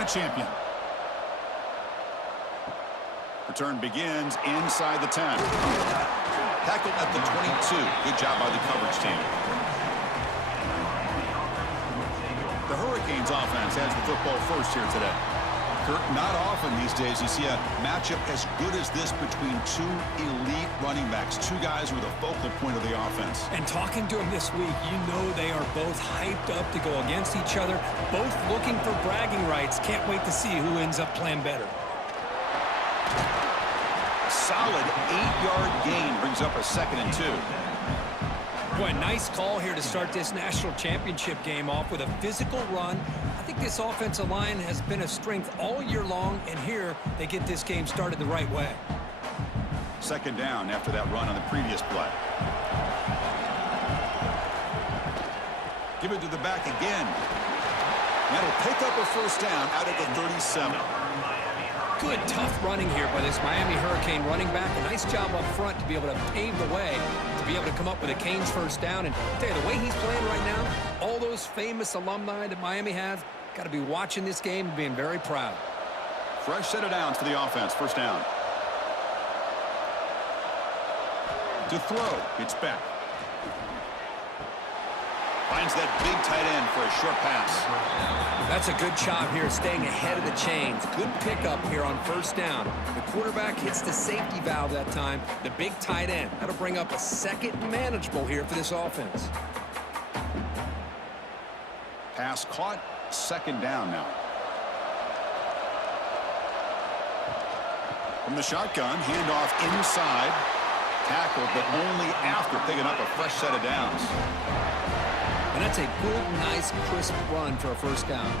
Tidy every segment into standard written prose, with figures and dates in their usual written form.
a champion. Return begins inside the 10. Tackled at the 22. Good job by the coverage team. The Hurricanes offense has the football first here today. Kurt, not often these days you see a matchup as good as this between two elite running backs, two guys who are the focal point of the offense. And talking to them this week, you know they are both hyped up to go against each other, both looking for bragging rights. Can't wait to see who ends up playing better. A solid 8-yard gain brings up a 2nd and 2. Boy, nice call here to start this national championship game off with a physical run. I think this offensive line has been a strength all year long, and here they get this game started the right way. 2nd down after that run on the previous play. Give it to the back again. That'll pick up a 1st down out of the 37. Good, tough running here by this Miami Hurricane running back. A nice job up front to be able to pave the way, to be able to come up with a Canes 1st down. And I'll tell you, the way he's playing right now, all those famous alumni that Miami has, got to be watching this game and being very proud. Fresh set of downs for the offense. 1st down. To throw, it's back. Finds that big tight end for a short pass. That's a good job here, staying ahead of the chains. Good pickup here on 1st down. The quarterback hits the safety valve that time. The big tight end. That'll bring up a 2nd manageable here for this offense. Pass caught. 2nd down now. From the shotgun, handoff inside. Tackled, but only after picking up a fresh set of downs. And that's a good, nice, crisp run for a 1st down.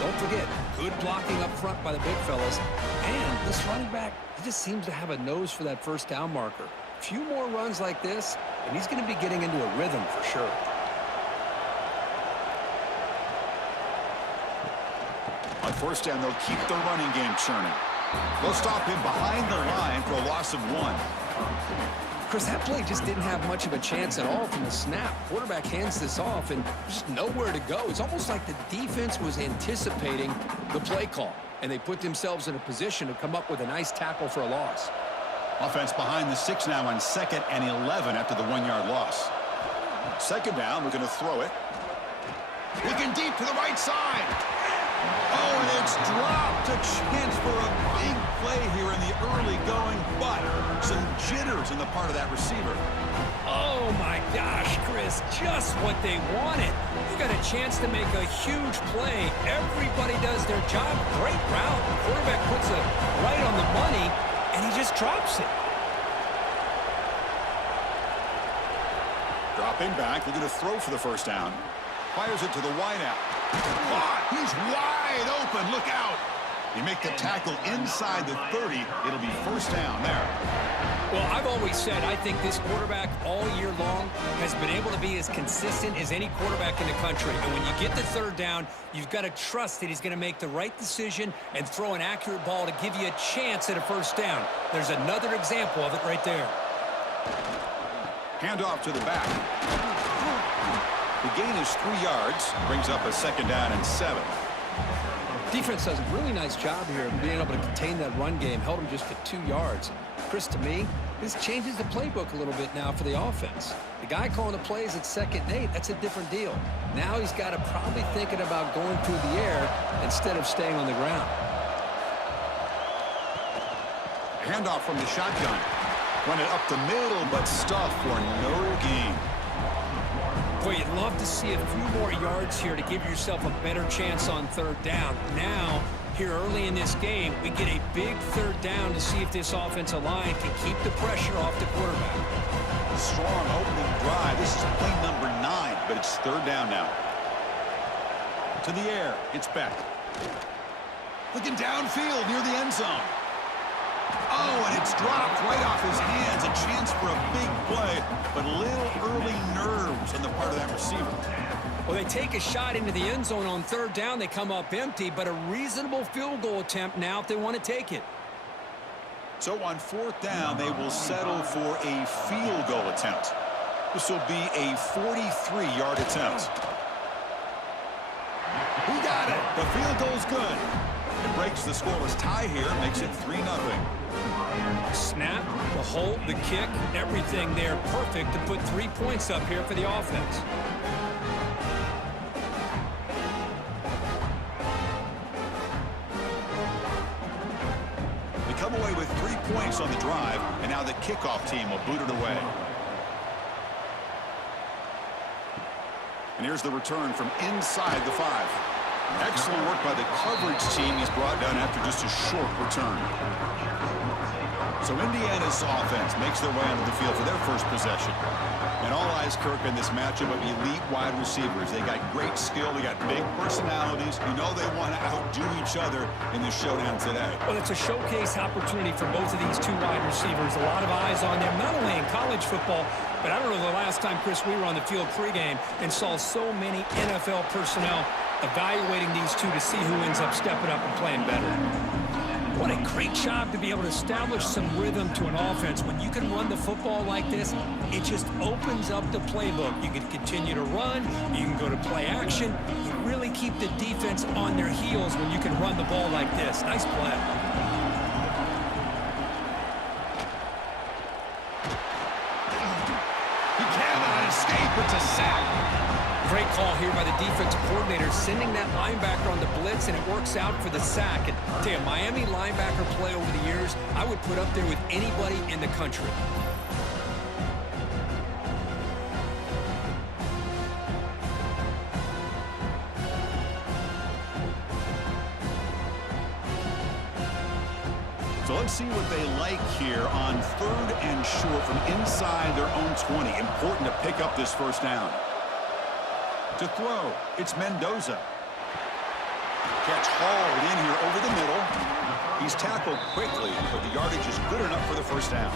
Don't forget, good blocking up front by the big fellas. And this running back, he just seems to have a nose for that 1st down marker. A few more runs like this, and he's going to be getting into a rhythm for sure. On 1st down, they'll keep the running game churning. They'll stop him behind the line for a loss of 1. Chris, that play just didn't have much of a chance at all from the snap. Quarterback hands this off and just nowhere to go. It's almost like the defense was anticipating the play call, and they put themselves in a position to come up with a nice tackle for a loss. Offense behind the 6 now on 2nd and 11 after the 1-yard loss. 2nd down, we're going to throw it. Looking deep to the right side. Oh, and it's dropped. A chance for a big play here in the early going, but some jitters in the part of that receiver. Oh, my gosh, Chris, just what they wanted. You got a chance to make a huge play. Everybody does their job. Great route. The quarterback puts it right on the money, and he just drops it. Dropping back, looking to throw for the 1st down. Fires it to the wideout. He's wide open. Look out. You make the tackle inside the 30. It'll be 1st down there. Well, I've always said I think this quarterback all year long has been able to be as consistent as any quarterback in the country. And when you get the 3rd down, you've got to trust that he's going to make the right decision and throw an accurate ball to give you a chance at a 1st down. There's another example of it right there. Handoff to the back. The gain is 3 yards. Brings up a 2nd down and 7. Defense does a really nice job here of being able to contain that run game. Held him just to 2 yards. Chris, to me, this changes the playbook a little bit now for the offense. The guy calling the plays at 2nd and 8, that's a different deal. Now he's got to probably thinking about going through the air instead of staying on the ground. Handoff from the shotgun. Run it up the middle, but stuffed for no gain. Boy, you'd love to see a few more yards here to give yourself a better chance on 3rd down. Now, here early in this game, we get a big 3rd down to see if this offensive line can keep the pressure off the quarterback. Strong opening drive. This is play number 9, but it's 3rd down now. To the air, it's Beck. Looking downfield near the end zone. Oh, and it's dropped right off his hands. A chance for a big play, but little early nerves on the part of that receiver. Well, they take a shot into the end zone on 3rd down. They come up empty, but a reasonable field goal attempt now if they want to take it. So on 4th down, they will settle for a field goal attempt. This will be a 43-yard attempt. He got it. The field goal's good. breaks the scoreless tie here, makes it 3-0. Snap, the hold, the kick, everything there perfect to put 3 points up here for the offense. They come away with 3 points on the drive, and now the kickoff team will boot it away. And here's the return from inside the 5. Excellent work by the coverage team. He's brought down after just a short return. So Indiana's offense makes their way onto the field for their first possession. And all eyes, Kirk, in this matchup of elite wide receivers. They got great skill. They got big personalities. You know they want to outdo each other in this showdown today. Well, it's a showcase opportunity for both of these 2 wide receivers. A lot of eyes on them, not only in college football, but I don't know the last time, Chris, we were on the field pregame and saw so many NFL personnel evaluating these 2 to see who ends up stepping up and playing better. What a great job to be able to establish some rhythm to an offense. When you can run the football like this, it just opens up the playbook. You can continue to run. You can go to play action. You really keep the defense on their heels when you can run the ball like this. Nice play. He cannot escape. It's a sack. Great call here by the defensive coordinator, sending that linebacker on the blitz, and it works out for the sack. And I tell you, Miami linebacker play over the years, I would put up there with anybody in the country. So let's see what they like here on 3rd and short from inside their own 20. Important to pick up this first down. To throw, it's Mendoza. Catch hauled in here over the middle. He's tackled quickly, but the yardage is good enough for the first down.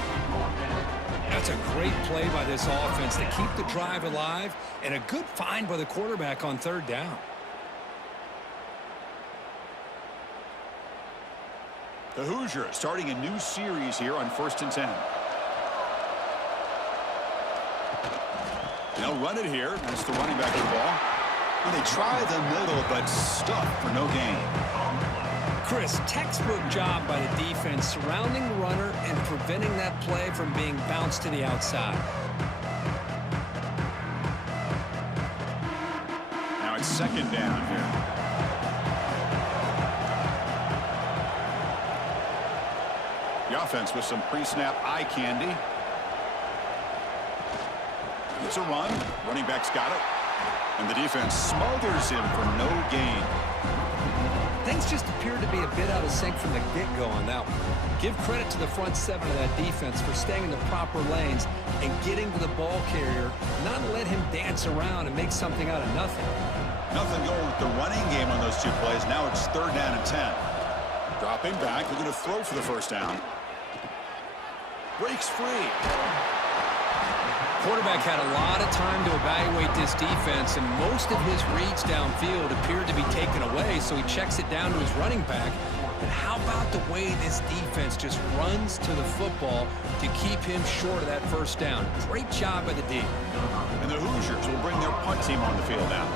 That's a great play by this offense to keep the drive alive, and a good find by the quarterback on 3rd down. The Hoosiers starting a new series here on 1st and 10. They'll run it here. That's the running back of the ball. And they try the middle, but stuffed for no gain. Chris, textbook job by the defense surrounding the runner and preventing that play from being bounced to the outside. Now it's 2nd down here. The offense with some pre-snap eye candy. It's a run. Running back's got it. And the defense smothers him for no gain. Things just appeared to be a bit out of sync from the get-go on that one. Give credit to the front 7 of that defense for staying in the proper lanes and getting to the ball carrier, not let him dance around and make something out of nothing. Nothing going with the running game on those 2 plays. Now it's 3rd down and 10. Dropping back. They're going to throw for the first down. Breaks free. Quarterback had a lot of time to evaluate this defense, and most of his reads downfield appeared to be taken away, so he checks it down to his running back. But how about the way this defense just runs to the football to keep him short of that first down? Great job by the D. And the Hoosiers will bring their punt team on the field now.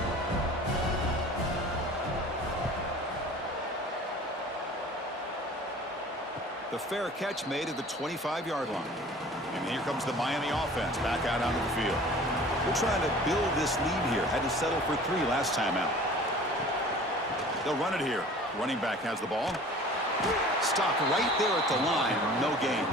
The fair catch made at the 25-yard line. And here comes the Miami offense back out onto the field. They're trying to build this lead here. Had to settle for 3 last time out. They'll run it here. Running back has the ball. Stopped right there at the line. No gain.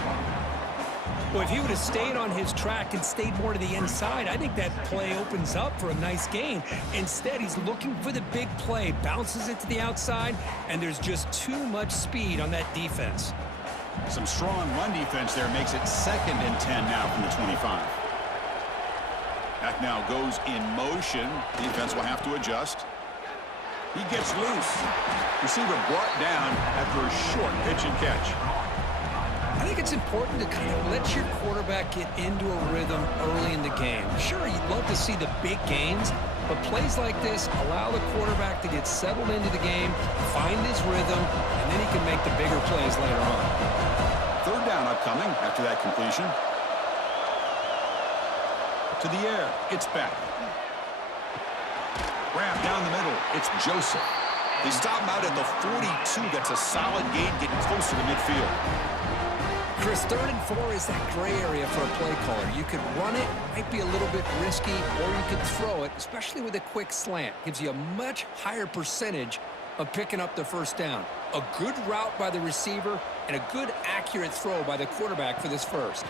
Well, if he would have stayed on his track and stayed more to the inside, I think that play opens up for a nice gain. Instead, he's looking for the big play. Bounces it to the outside, and there's just too much speed on that defense. Some strong run defense there makes it 2nd and 10 now from the 25. Back now goes in motion. Defense will have to adjust. He gets loose. Receiver brought down after a short pitch and catch. I think it's important to kind of let your quarterback get into a rhythm early in the game. Sure, you'd love to see the big gains, but plays like this allow the quarterback to get settled into the game, find his rhythm, and then he can make the bigger plays later on. 3rd down upcoming after that completion. To the air, it's back. Wrap down the middle, it's Joseph. They stop him out at the 42. That's a solid gain, getting closer to midfield. Chris, 3rd and 4 is that gray area for a play caller. You could run it, might be a little bit risky, or you could throw it, especially with a quick slant. Gives you a much higher percentage of picking up the first down. A good route by the receiver and a good accurate throw by the quarterback for this first.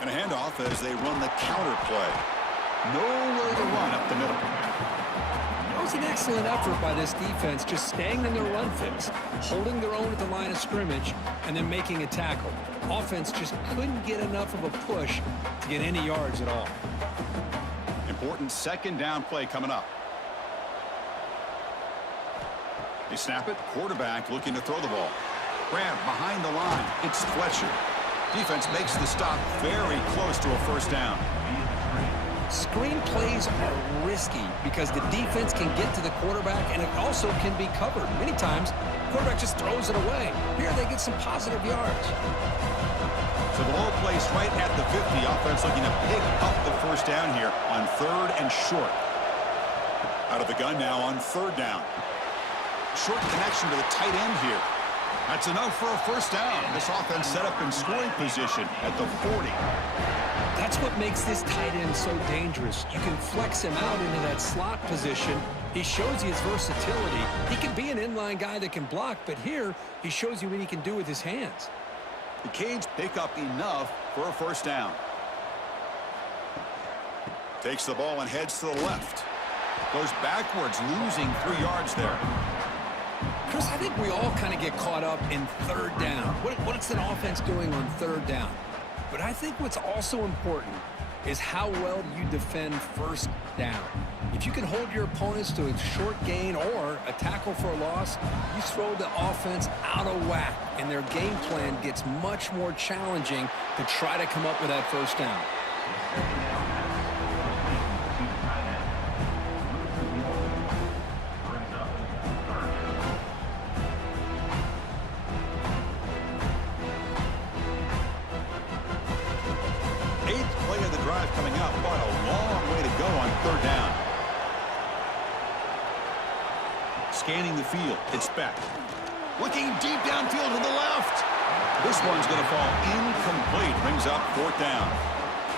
And a handoff as they run the counter play. Nowhere to run up the middle. It was an excellent effort by this defense, just staying in their run fits, holding their own at the line of scrimmage, and then making a tackle. Offense just couldn't get enough of a push to get any yards at all. Important 2nd down play coming up. They snap it. Quarterback looking to throw the ball. Grab behind the line. It's Fletcher. Defense makes the stop very close to a first down. Screen plays are risky because the defense can get to the quarterback and it also can be covered. Many times, the quarterback just throws it away. Here they get some positive yards. So the low place right at the 50. Offense looking to pick up the first down here on 3rd and short. Out of the gun now on 3rd down. Short connection to the tight end here. That's enough for a first down. This offense set up in scoring position at the 40. That's what makes this tight end so dangerous. You can flex him out into that slot position. He shows you his versatility. He can be an inline guy that can block, but here he shows you what he can do with his hands. The Canes pick up enough for a first down. Takes the ball and heads to the left. Goes backwards, losing 3 yards there. Chris, I think we all kind of get caught up in 3rd down. What's an offense doing on 3rd down? But I think what's also important is how well you defend 1st down. If you can hold your opponents to a short gain or a tackle for a loss, you throw the offense out of whack, and their game plan gets much more challenging to try to come up with that first down. Coming up, but a long way to go on 3rd down. Scanning the field, it's Beck. Looking deep downfield to the left. This one's going to fall incomplete. Brings up 4th down.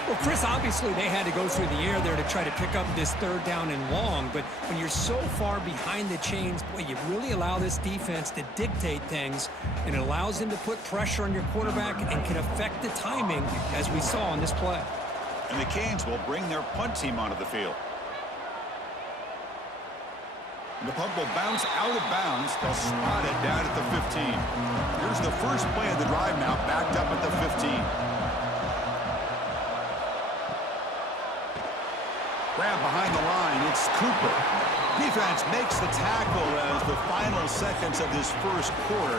Well, Chris, obviously they had to go through the air there to try to pick up this 3rd down and long, but when you're so far behind the chains, boy, you really allow this defense to dictate things, and it allows them to put pressure on your quarterback and can affect the timing, as we saw on this play. And the Canes will bring their punt team onto the field. And the punt will bounce out of bounds. They'll spot it down at the 15. Here's the first play of the drive now, backed up at the 15. Grab behind the line. It's Cooper. Defense makes the tackle as the final seconds of this first quarter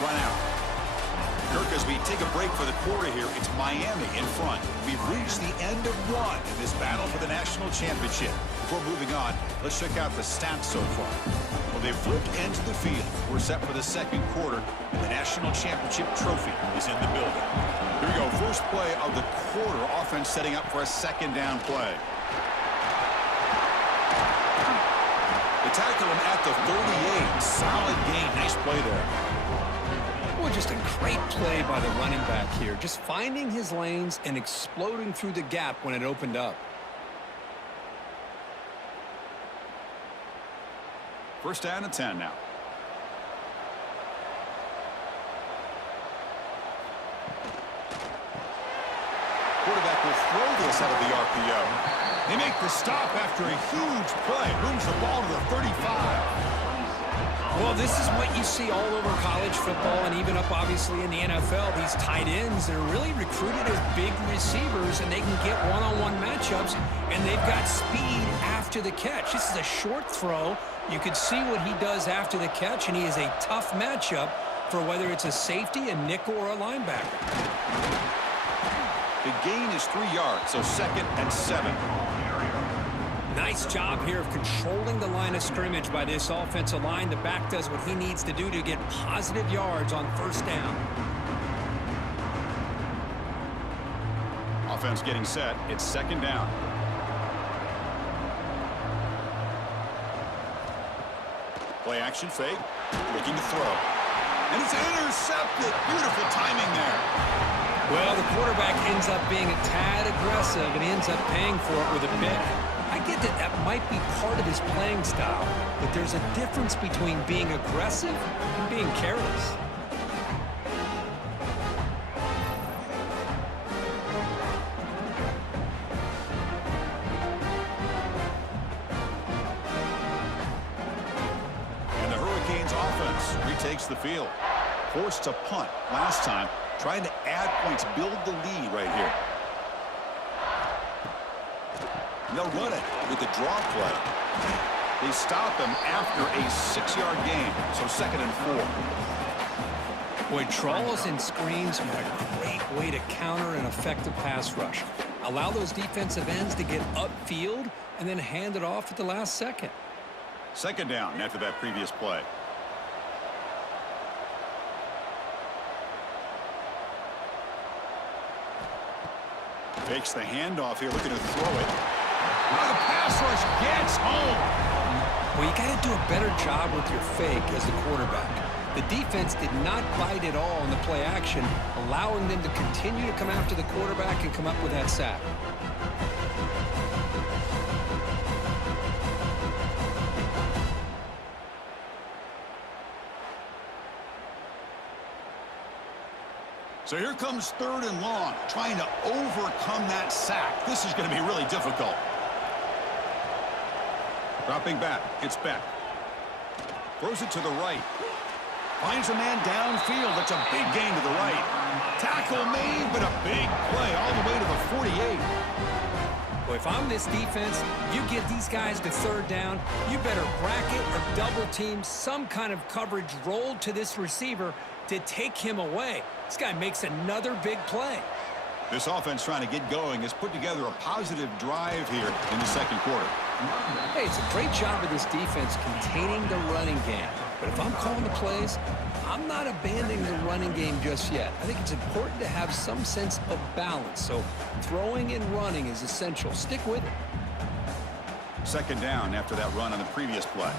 run out. Kirk, as we take a break for the quarter here, it's Miami in front. We've reached the end of one in this battle for the national championship. Before moving on, let's check out the stats so far. Well, they've flipped into the field. We're set for the 2nd quarter, and the national championship trophy is in the building. Here we go. First play of the quarter. Offense setting up for a 2nd down play. They tackle him at the 38. Solid gain. Nice play there. Well, just a great play by the running back here. Just finding his lanes and exploding through the gap when it opened up. First down and 10 now. Quarterback will throw this out of the RPO. They make the stop after a huge play. Moves the ball to the 35. Well, this is what you see all over college football and even up, obviously, in the NFL. These tight ends, they're really recruited as big receivers, and they can get one-on-one matchups, and they've got speed after the catch. This is a short throw. You could see what he does after the catch, and he is a tough matchup for whether it's a safety, a nickel, or a linebacker. The gain is 3 yards, so 2nd and 7. Nice job here of controlling the line of scrimmage by this offensive line. The back does what he needs to do to get positive yards on 1st down. Offense getting set. It's 2nd down. Play Action fake. Looking to throw. And it's intercepted. Beautiful timing there. Well, the quarterback ends up being a tad aggressive and he ends up paying for it with a pick. I get that that might be part of his playing style, but there's a difference between being aggressive and being careless. And the Hurricanes offense retakes the field. Forced to punt last time, trying to add points, build the lead right here. And they'll run it with the draw play. They stop him after a 6-yard gain, so 2nd and 4. Boy, draws and screens are a great way to counter an effective pass rush. Allow those defensive ends to get upfield and then hand it off at the last second. 2nd down after that previous play. Fakes the handoff here, looking to throw it. Oh, the pass rush gets home. Well, you got to do a better job with your fake as the quarterback. The defense did not bite at all in the play action, allowing them to continue to come after the quarterback and come up with that sack. So here comes 3rd and long, trying to overcome that sack. This is going to be really difficult. Dropping back, it's Beck. Throws it to the right. Finds a man downfield. That's a big gain to the right. Tackle made, but a big play all the way to the 48. Well, if I'm this defense, you get these guys to 3rd down, you better bracket or double team some kind of coverage rolled to this receiver to take him away. This guy makes another big play. This offense trying to get going has put together a positive drive here in the 2nd quarter. Hey, it's a great job of this defense containing the running game. But if I'm calling the plays, I'm not abandoning the running game just yet. I think it's important to have some sense of balance. So throwing and running is essential. Stick with it. 2nd down after that run on the previous play.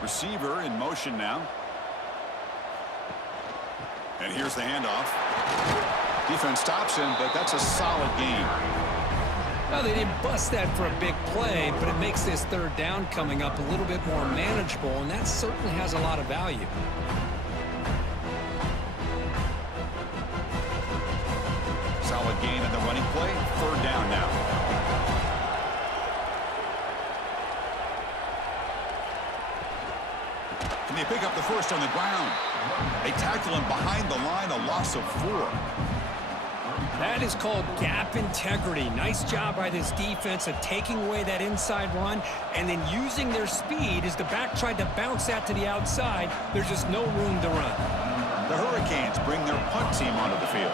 Receiver in motion now. And here's the handoff. Defense stops him, but that's a solid gain. Well, they didn't bust that for a big play, but it makes this 3rd down coming up a little bit more manageable, and that certainly has a lot of value. Solid gain on the running play. 3rd down now. Can they pick up the first on the ground? They tackle him behind the line, a loss of 4. That is called gap integrity. Nice job by this defense of taking away that inside run and then using their speed as the back tried to bounce that to the outside. There's just no room to run. The Hurricanes bring their punt team onto the field.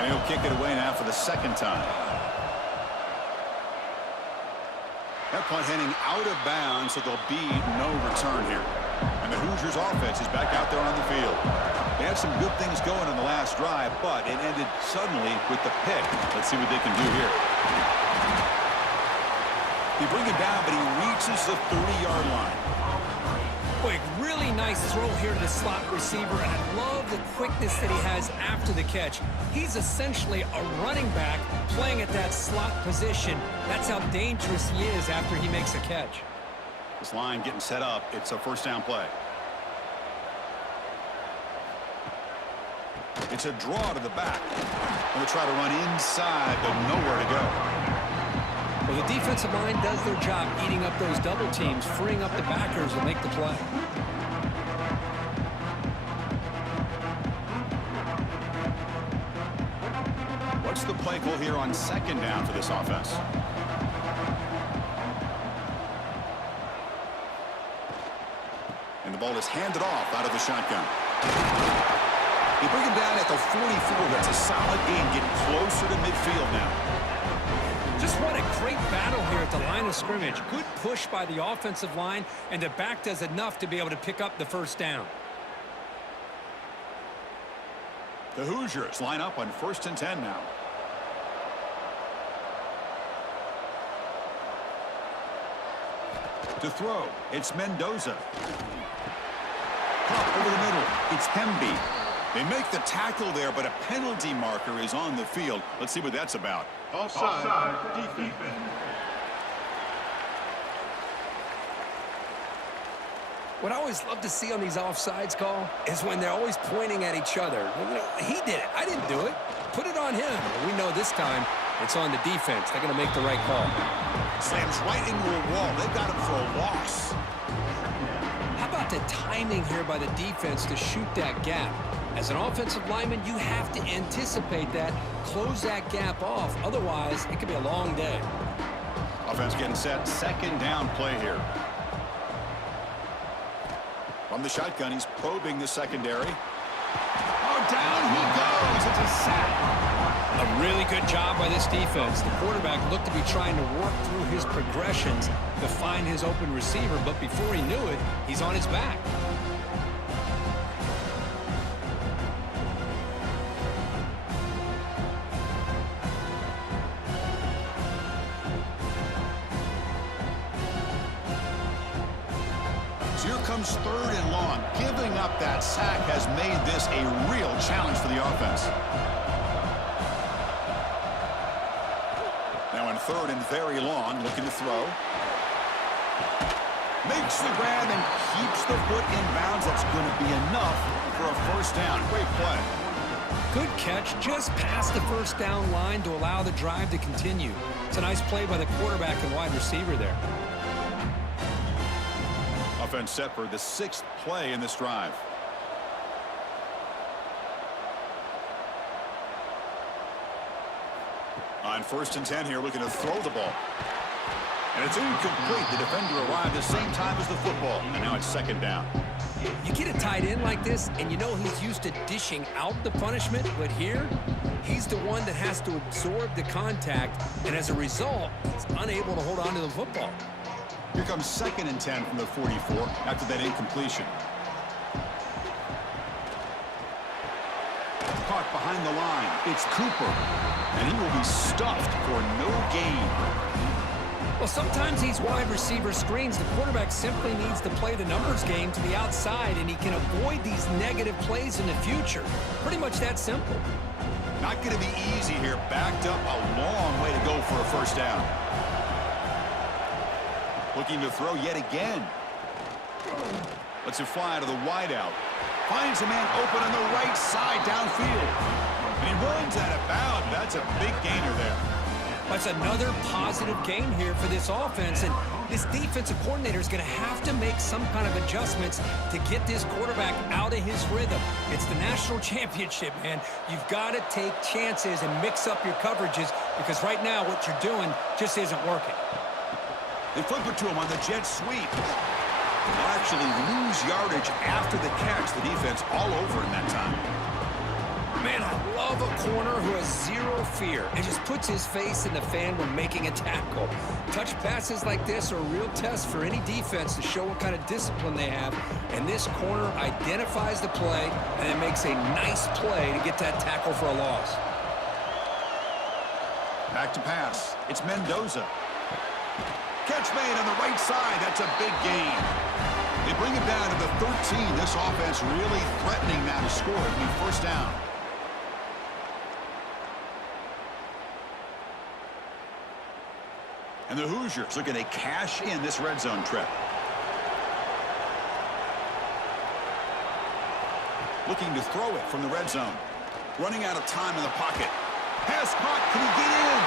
And he'll kick it away now for the 2nd time. That punt heading out of bounds, so there'll be no return here. And the Hoosiers offense is back out there on the field. They had some good things going on the last drive, but it ended suddenly with the pick. Let's see what they can do here. He brings it down, but he reaches the 30-yard line. Boy, really nice throw here to the slot receiver, and I love the quickness that he has after the catch. He's essentially a running back playing at that slot position. That's how dangerous he is after he makes a catch. This line getting set up. It's a 1st down play. It's a draw to the back. Going to try to run inside, but nowhere to go. Well, the defensive line does their job eating up those double teams, freeing up the backers to make the play. What's the play call here on 2nd down for this offense? And the ball is handed off out of the shotgun. They bring him down at the 44. That's a solid gain. Getting closer to midfield now. Just what a great battle here at the line of scrimmage. Good push by the offensive line, and the back does enough to be able to pick up the 1st down. The Hoosiers line up on 1st and 10 now. To throw, it's Mendoza. Caught over the middle, it's Hemby. They make the tackle there, but a penalty marker is on the field. Let's see what that's about. Offside, defense. What I always love to see on these offsides call is when they're always pointing at each other. Well, you know, he did it. I didn't do it. Put it on him. We know this time it's on the defense. They're going to make the right call. Slams right into a wall. They've got him for a loss. How about the timing here by the defense to shoot that gap? As an offensive lineman, you have to anticipate that, close that gap off. Otherwise, it could be a long day. Offense getting set. Second down play here. From the shotgun, he's probing the secondary. Oh, down he goes. It's a sack. A really good job by this defense. The quarterback looked to be trying to work through his progressions to find his open receiver, but before he knew it, he's on his back. Here comes third and long. Giving up that sack has made this a real challenge for the offense. Now in third and very long, looking to throw. Makes the grab and keeps the foot in bounds. That's going to be enough for a first down. Great play. Good catch just past the first down line to allow the drive to continue. It's a nice play by the quarterback and wide receiver there. Offense set for the sixth play in this drive. On 1st and 10 here, looking to throw the ball. And it's incomplete. The defender arrived the same time as the football. And now it's second down. You get a tight end like this, and you know he's used to dishing out the punishment, but here, he's the one that has to absorb the contact, and as a result, he's unable to hold on to the football. Here comes 2nd and 10 from the 44 after that incompletion. Caught behind the line. It's Cooper. And he will be stuffed for no gain. Well, sometimes these wide receiver screens, the quarterback simply needs to play the numbers game to the outside, and he can avoid these negative plays in the future. Pretty much that simple. Not going to be easy here. Backed up a long way to go for a first down. Looking to throw yet again. Lets it fly to the wideout. Finds a man open on the right side downfield. And he runs out of bounds. That's a big gainer there. That's another positive game here for this offense. And this defensive coordinator is going to have to make some kind of adjustments to get this quarterback out of his rhythm. It's the national championship, man. You've got to take chances and mix up your coverages because right now what you're doing just isn't working. They flip it to him on the jet sweep. They'll actually lose yardage after the catch. The defense all over in that time. Man, I love a corner who has zero fear and just puts his face in the fan when making a tackle. Touch passes like this are a real test for any defense to show what kind of discipline they have. And this corner identifies the play and then makes a nice play to get that tackle for a loss. Back to pass. It's Mendoza. Catch made on the right side. That's a big gain. They bring it down to the 13. This offense really threatening now to score. It'll be first down. And the Hoosiers looking to cash in this red zone trip. Looking to throw it from the red zone. Running out of time in the pocket. Pass caught. Can he get in?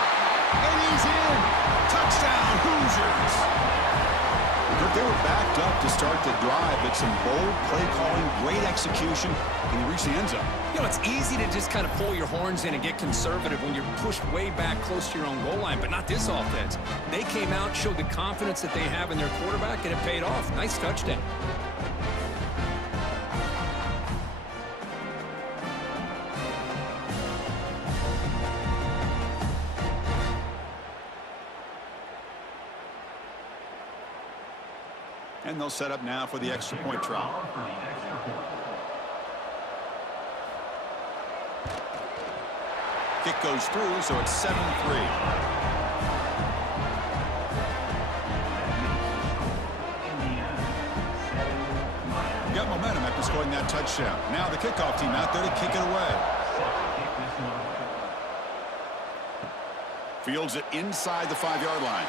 And he's in. Touchdown, Hoosiers. They were backed up to start the drive, but some bold play calling, great execution, and they reached the end zone. You know, it's easy to just kind of pull your horns in and get conservative when you're pushed way back close to your own goal line, but not this offense. They came out, showed the confidence that they have in their quarterback, and it paid off. Nice touchdown. And they'll set up now for the extra point try. Kick goes through, so it's 7-3. got momentum after scoring that touchdown. Now the kickoff team out there to kick it away. Fields it inside the 5-yard line.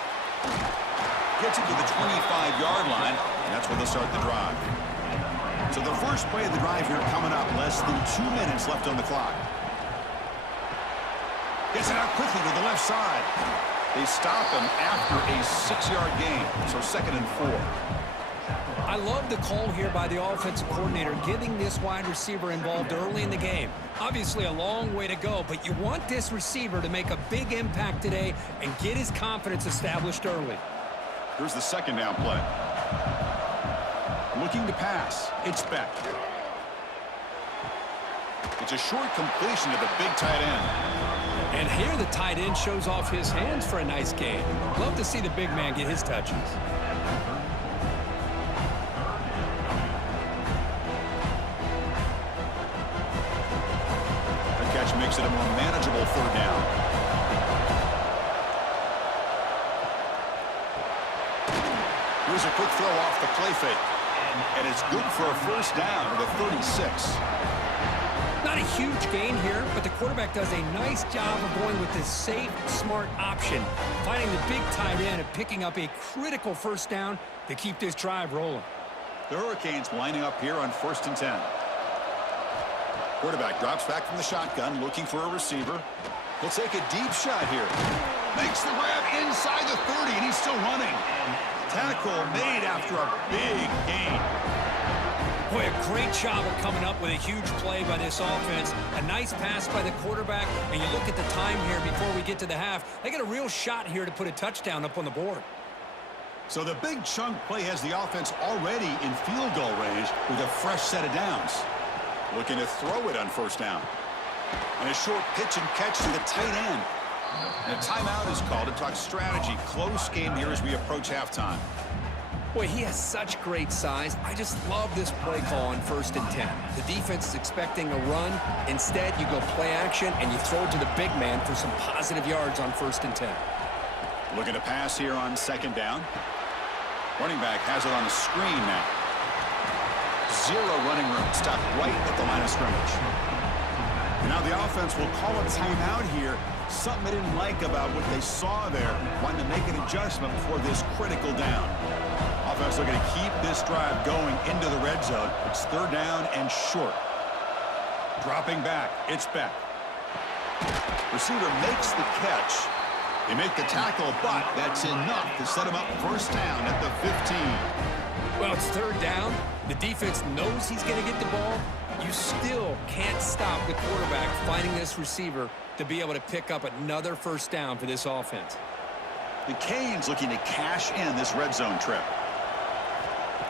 Gets it to the 25-yard line, and that's where they'll start the drive. So the first play of the drive here coming up, less than 2 minutes left on the clock. Gets it out quickly to the left side. They stop him after a 6-yard gain, so 2nd and 4. I love the call here by the offensive coordinator, getting this wide receiver involved early in the game. Obviously a long way to go, but you want this receiver to make a big impact today and get his confidence established early. Here's the 2nd down play. Looking to pass. It's Beck. It's a short completion to the big tight end. And here the tight end shows off his hands for a nice gain. Love to see the big man get his touches. The catch makes it a more manageable 3rd down. Here's a quick throw off the play fake. And it's good for a 1st down at the 36. Not a huge gain here, but the quarterback does a nice job of going with this safe, smart option, finding the big tight end and picking up a critical 1st down to keep this drive rolling. The Hurricanes lining up here on 1st and 10. Quarterback drops back from the shotgun, looking for a receiver. He'll take a deep shot here. Makes the grab inside the 30, and he's still running. Tackle made after a big gain. Boy, a great job of coming up with a huge play by this offense. A nice pass by the quarterback, and you look at the time here before we get to the half. They got a real shot here to put a touchdown up on the board. So the big chunk play has the offense already in field goal range with a fresh set of downs. Looking to throw it on 1st down. And a short pitch and catch to the tight end. And a timeout is called to talk strategy. Close game here as we approach halftime. Boy, he has such great size. I just love this play call on 1st and 10. The defense is expecting a run. Instead, you go play action, and you throw it to the big man for some positive yards on 1st and 10. Looking to pass here on 2nd down. Running back has it on the screen now. 0 running room. Stopped right at the line of scrimmage. And now the offense will call a timeout here. Something they didn't like about what they saw there. Wanting to make an adjustment before this critical down. Offense looking to keep this drive going into the red zone. It's 3rd down and short. Dropping back. It's Beck. Receiver makes the catch. They make the tackle, but that's enough to set him up 1st down at the 15. Well, it's 3rd down. The defense knows he's going to get the ball. You still can't stop the quarterback finding this receiver to be able to pick up another 1st down for this offense. The Canes looking to cash in this red zone trip.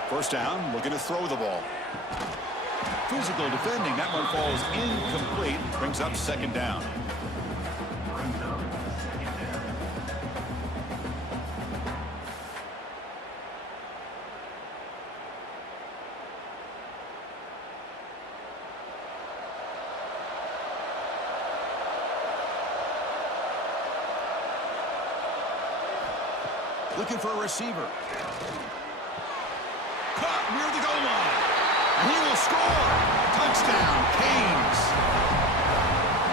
1st down, looking to throw the ball. Physical defending. That one falls incomplete. Brings up 2nd down. Looking for a receiver. Caught near the goal line. And he will score. Touchdown, Canes.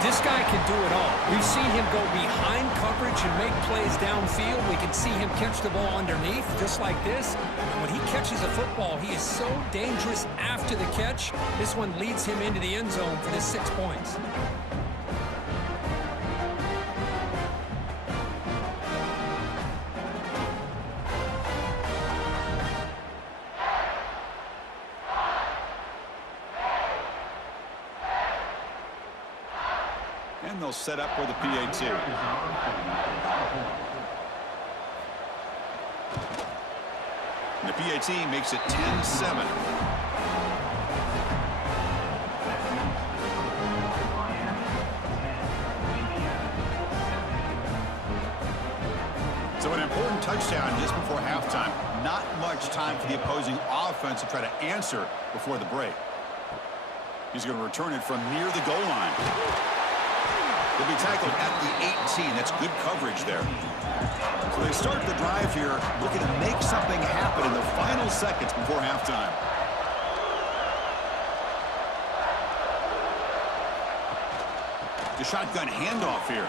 This guy can do it all. We've seen him go behind coverage and make plays downfield. We can see him catch the ball underneath, just like this. And when he catches a football, he is so dangerous after the catch. This one leads him into the end zone for this 6 points. And they'll set up for the PAT. And the PAT makes it 10-7. So an important touchdown just before halftime. Not much time for the opposing offense to try to answer before the break. He's going to return it from near the goal line. He'll be tackled at the 18. That's good coverage there. So they start the drive here, looking to make something happen in the final seconds before halftime. The shotgun handoff here.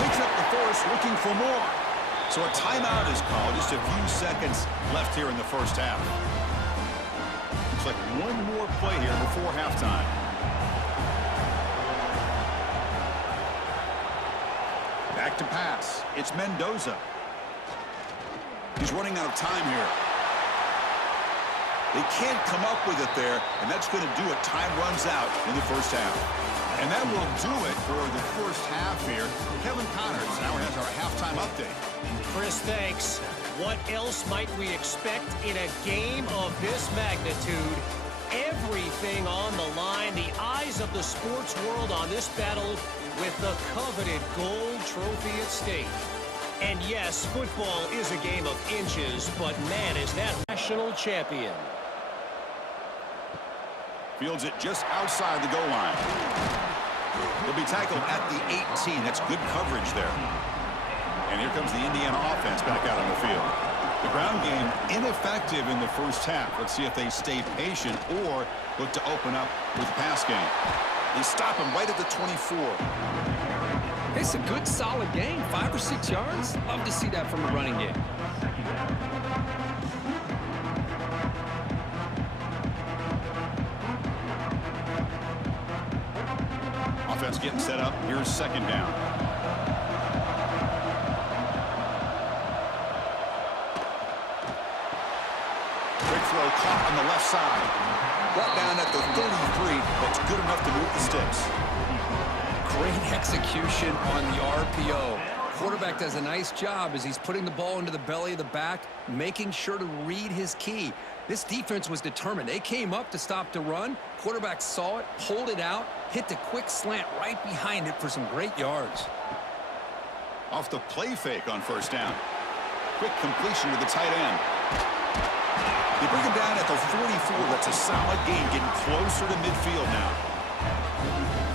Picks up the force, looking for more. So a timeout is called. Just a few seconds left here in the first half. Looks like one more play here before halftime. Back to pass. It's Mendoza. He's running out of time here. They can't come up with it there, and that's going to do it. Time runs out in the first half. And that will do it for the first half here. Kevin Connors now has our halftime update. Chris, thanks. What else might we expect in a game of this magnitude? Everything on the line. The eyes of the sports world on this battle with the coveted gold trophy at stake. And yes, football is a game of inches, but man, is that national champion. Fields it just outside the goal line. He'll be tackled at the 18. That's good coverage there. And here comes the Indiana offense back out on the field. The ground game ineffective in the first half. Let's see if they stay patient or look to open up with the pass game. They stop him right at the 24. It's a good, solid game. 5 or 6 yards. Love to see that from the running game. Offense getting set up. Here's second down. Quick throw caught on the left side. Brought down at the 33. That's good enough to move the sticks. Great execution on the RPO. Quarterback does a nice job as he's putting the ball into the belly of the back, making sure to read his key. This defense was determined. They came up to stop the run. Quarterback saw it, pulled it out, hit the quick slant right behind it for some great yards. Off the play fake on first down. Quick completion to the tight end. They bring him down at the 44. That's a solid gain, getting closer to midfield now.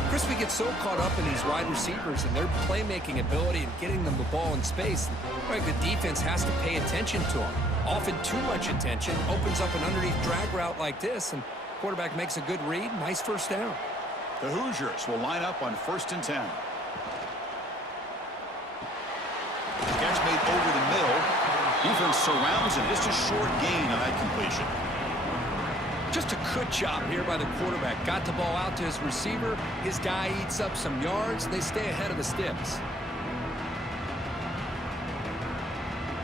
Chris, we get so caught up in these wide receivers and their playmaking ability and getting them the ball in space. Right, the defense has to pay attention to them. Often too much attention opens up an underneath drag route like this, and quarterback makes a good read. Nice first down. The Hoosiers will line up on 1st and 10. Catch made over the middle. Defense surrounds him. Just a short gain on that completion. Just a good job here by the quarterback. Got the ball out to his receiver. His guy eats up some yards. They stay ahead of the sticks.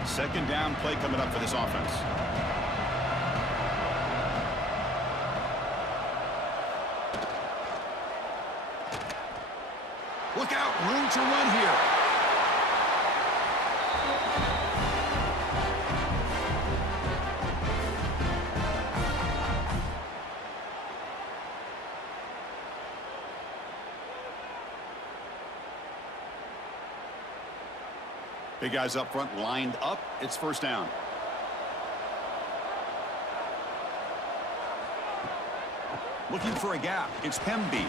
Second down play coming up for this offense. Look out, room to run here. Big guys up front lined up. It's first down. Looking for a gap. It's Pemby.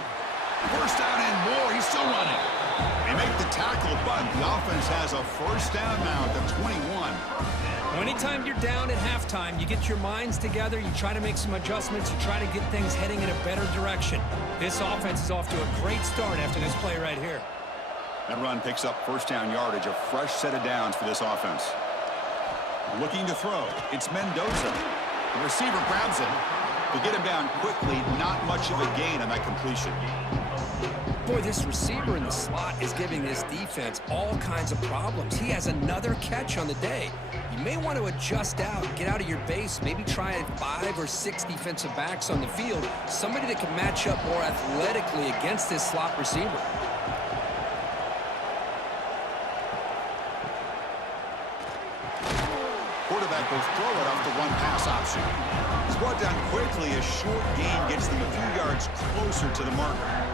First down and more. He's still running. They make the tackle, but the offense has a first down now at the 21. Anytime you're down at halftime, you get your minds together, you try to make some adjustments, you try to get things heading in a better direction. This offense is off to a great start after this play right here. That run picks up first down yardage, a fresh set of downs for this offense. Looking to throw. It's Mendoza. The receiver grabs it. To get him down quickly, not much of a gain on that completion. Boy, this receiver in the slot is giving this defense all kinds of problems. He has another catch on the day. You may want to adjust out, get out of your base, maybe try 5 or 6 defensive backs on the field, somebody that can match up more athletically against this slot receiver. Quarterback will throw it off the one-pass option. He's brought down quickly. A short gain gets them a few yards closer to the marker.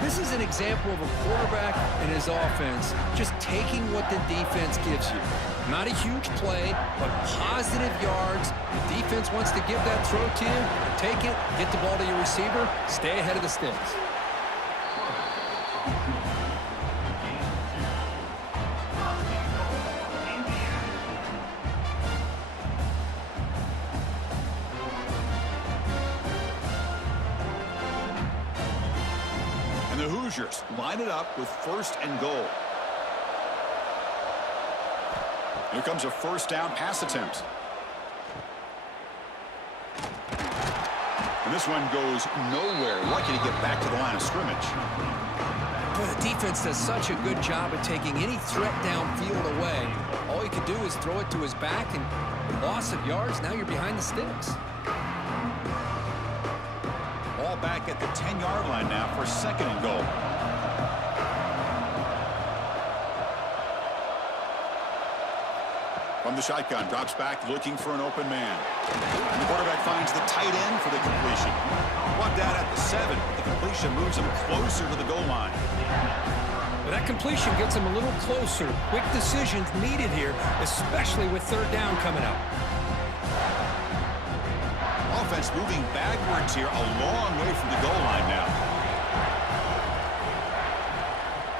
This is an example of a quarterback and his offense just taking what the defense gives you. Not a huge play, but positive yards. The defense wants to give that throw to you. Take it, get the ball to your receiver, stay ahead of the sticks. the Hoosiers line it up with 1st and goal. Here comes a 1st down pass attempt. And this one goes nowhere. Lucky to get back to the line of scrimmage. Boy, the defense does such a good job of taking any threat downfield away. All he could do is throw it to his back, and with loss of yards, now you're behind the sticks. Ball back at the 10-yard line now for 2nd and goal. From the shotgun, drops back, looking for an open man. And the quarterback finds the tight end for the completion. Brought down at the 7. The completion moves him closer to the goal line. But that completion gets him a little closer. Quick decisions needed here, especially with 3rd down coming up. Offense moving backwards here, a long way from the goal line now.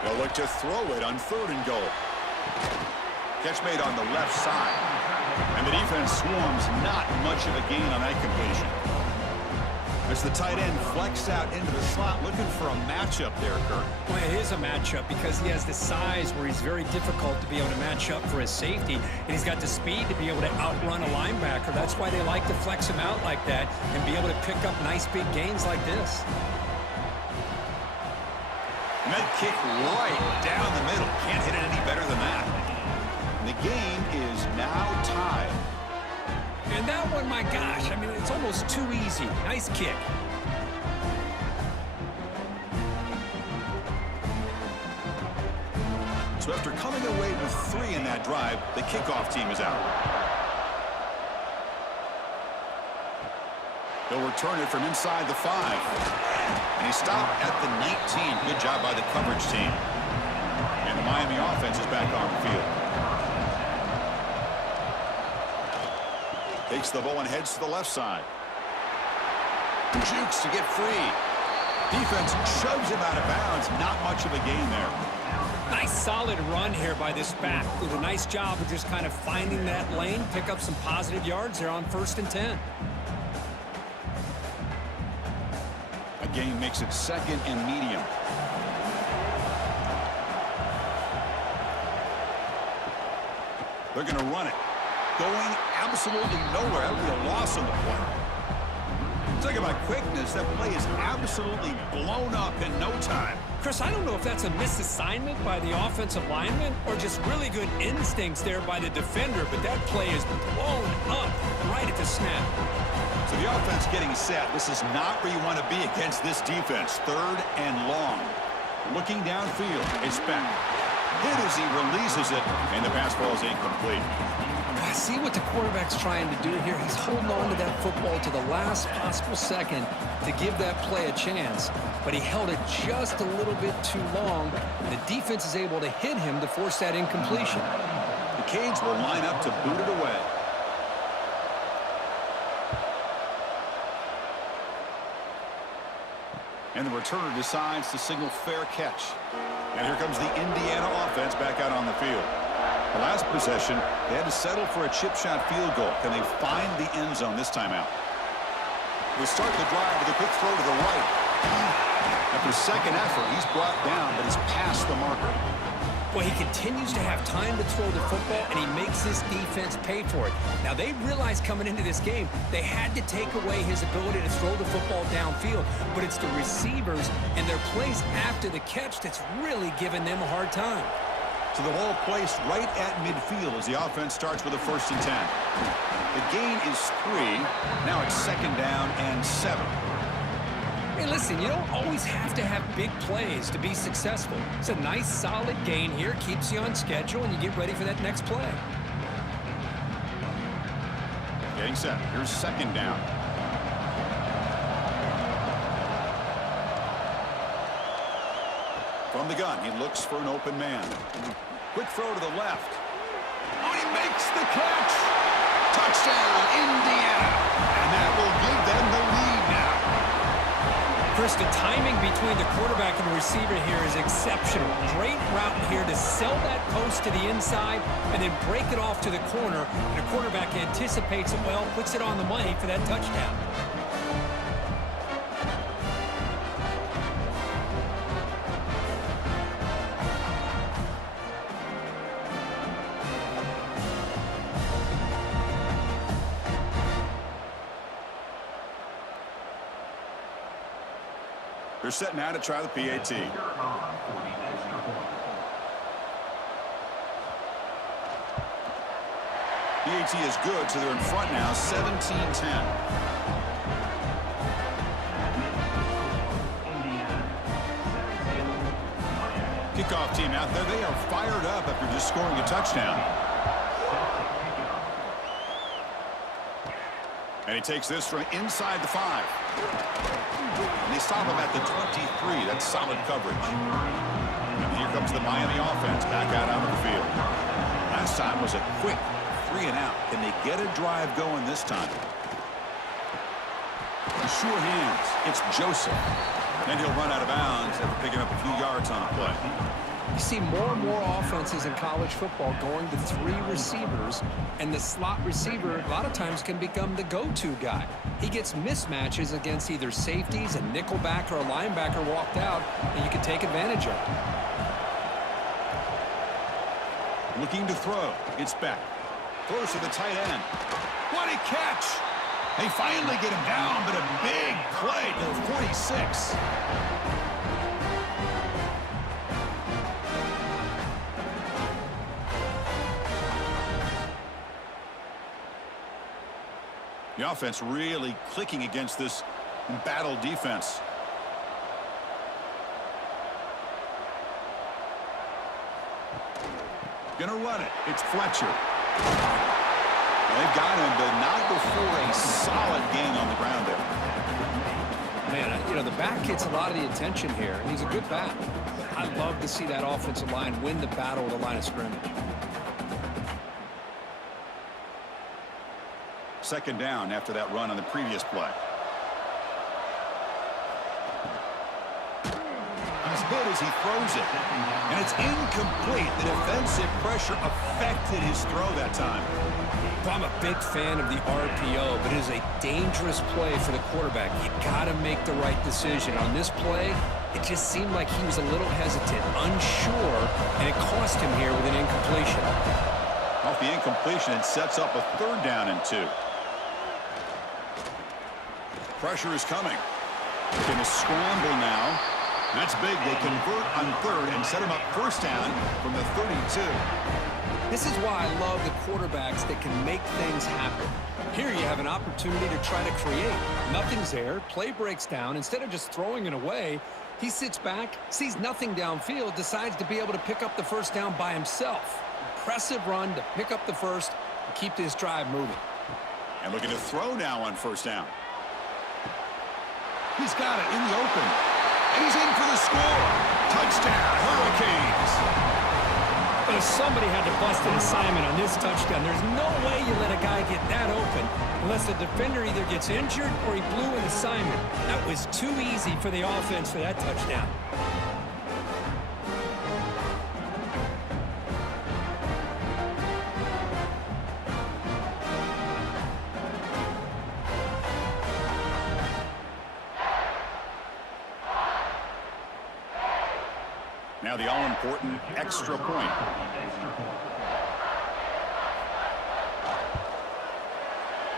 They'll look to throw it on 3rd and goal. Catch made on the left side. And the defense swarms, not much of a gain on that completion. As the tight end flexed out into the slot, looking for a matchup there, Kirk. Well, it is a matchup because he has the size where he's very difficult to be able to match up for his safety, and he's got the speed to be able to outrun a linebacker. That's why they like to flex him out like that and be able to pick up nice big gains like this. And that kick right down the middle. Can't hit it any better than that. And the game is now tied. And that one, my gosh, I mean, it's almost too easy. Nice kick. So after coming away with 3 in that drive, the kickoff team is out. They'll return it from inside the 5. And he stopped at the 19. Good job by the coverage team. And the Miami offense is back on the field. Takes the ball and heads to the left side. Jukes to get free. Defense shoves him out of bounds. Not much of a gain there. Nice solid run here by this back. Did a nice job of just kind of finding that lane, pick up some positive yards there on 1st and 10. A gain makes it 2nd and medium. They're going to run it. Going absolutely nowhere. That would be a loss on the play. Talk about quickness. That play is absolutely blown up in no time. Chris, I don't know if that's a misassignment by the offensive lineman or just really good instincts there by the defender, but that play is blown up right at the snap. So the offense getting set. This is not where you want to be against this defense. 3rd and long. Looking downfield. It's back. Hit as he releases it, and the pass ball is incomplete. I see what the quarterback's trying to do here. He's holding on to that football to the last possible second to give that play a chance, but he held it just a little bit too long. The defense is able to hit him to force that incompletion. The Canes will line up to boot it away. And the returner decides to signal fair catch. And here comes the Indiana offense back out on the field. The last possession, they had to settle for a chip shot field goal. Can they find the end zone this time out? They start the drive with a quick throw to the right. After second effort, he's brought down, but he's past the marker. Well, he continues to have time to throw the football, and he makes this defense pay for it. Now, they realized coming into this game, they had to take away his ability to throw the football downfield, but it's the receivers and their plays after the catch that's really giving them a hard time. So the ball placed right at midfield as the offense starts with a 1st and 10. The gain is 3. Now it's 2nd down and 7. Hey, listen, you don't always have to have big plays to be successful. It's a nice, solid gain here, keeps you on schedule, and you get ready for that next play. Getting set. Here's 2nd down. From the gun, he looks for an open man. Quick throw to the left. Oh, he makes the catch! Touchdown, Indiana! And that will give them the lead now. Chris, the timing between the quarterback and the receiver here is exceptional. Great route here to sell that post to the inside and then break it off to the corner. And the quarterback anticipates it well, puts it on the money for that touchdown. They're set now to try the PAT. PAT is good, so they're in front now, 17-10. Kickoff team out there. They are fired up after just scoring a touchdown. And he takes this from inside the 5. And they stop him at the 23. That's solid coverage. And here comes the Miami offense back out on the field. Last time was a quick 3 and out. Can they get a drive going this time? Sure hands. It's Joseph. Then he'll run out of bounds after picking up a few yards on a play. You see more and more offenses in college football going to 3 receivers, and the slot receiver a lot of times can become the go-to guy. He gets mismatches against either safeties, a nickelback, or a linebacker walked out, and you can take advantage of it. Looking to throw. It's back. Throws to the tight end. What a catch! They finally get him down, but a big play to the 46. The offense really clicking against this embattled defense. Gonna run it. It's Fletcher. They've got him, but not before a solid gain on the ground there. Man, you know, the back gets a lot of the attention here, and he's a good back. I'd love to see that offensive line win the battle with the line of scrimmage. Second down after that run on the previous play. He's hit as he throws it, and it's incomplete. The defensive pressure affected his throw that time. I'm a big fan of the RPO, but it is a dangerous play for the quarterback. You got to make the right decision. On this play, it just seemed like he was a little hesitant, unsure, and it cost him here with an incompletion. Off the incompletion, it sets up a 3rd down and 2. Pressure is coming. They're going to scramble now. That's big. They convert on 3rd and set him up 1st down from the 32. This is why I love the quarterbacks that can make things happen. Here you have an opportunity to try to create. Nothing's there. Play breaks down. Instead of just throwing it away, he sits back, sees nothing downfield, decides to be able to pick up the 1st down by himself. Impressive run to pick up the 1st and keep this drive moving. And looking to throw now on 1st down. He's got it in the open. And he's in for the score. Touchdown, Hurricanes. If somebody had to bust an assignment on this touchdown, there's no way you let a guy get that open unless the defender either gets injured or he blew an assignment. That was too easy for the offense for that touchdown. Now the all-important extra point.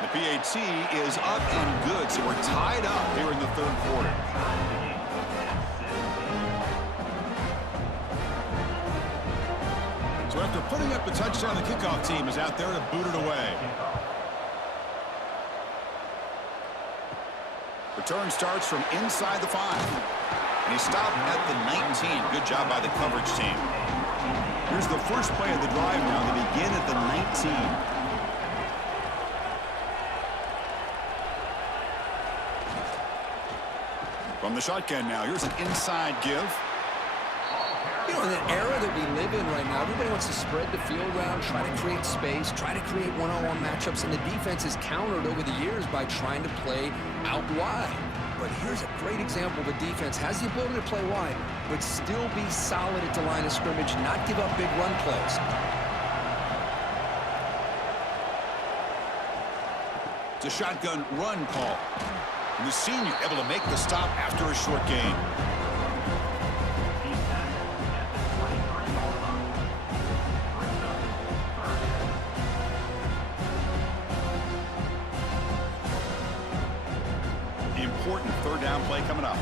The PAT is up and good, so we're tied up here in the 3rd quarter. So after putting up the touchdown, the kickoff team is out there to boot it away. Return starts from inside the 5. And he stopped at the 19. Good job by the coverage team. Here's the first play of the drive now. They begin at the 19. From the shotgun now, here's an inside give. You know, in the era that we live in right now, everybody wants to spread the field around, try to create space, try to create one-on-one matchups, and the defense is countered over the years by trying to play out wide. But here's a great example of a defense has the ability to play wide, but still be solid at the line of scrimmage, not give up big run plays. It's a shotgun run call. And the senior able to make the stop after a short gain. Important 3rd down play coming up.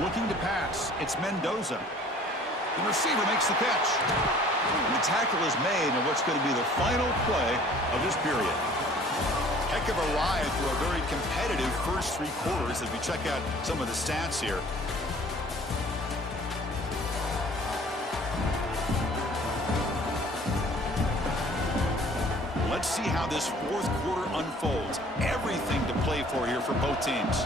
Looking to pass. It's Mendoza. The receiver makes the catch. And the tackle is made in what's going to be the final play of this period. Heck of a ride through a very competitive first three quarters as we check out some of the stats here. Let's see how this fourth quarter unfolds. Everything to play for here for both teams.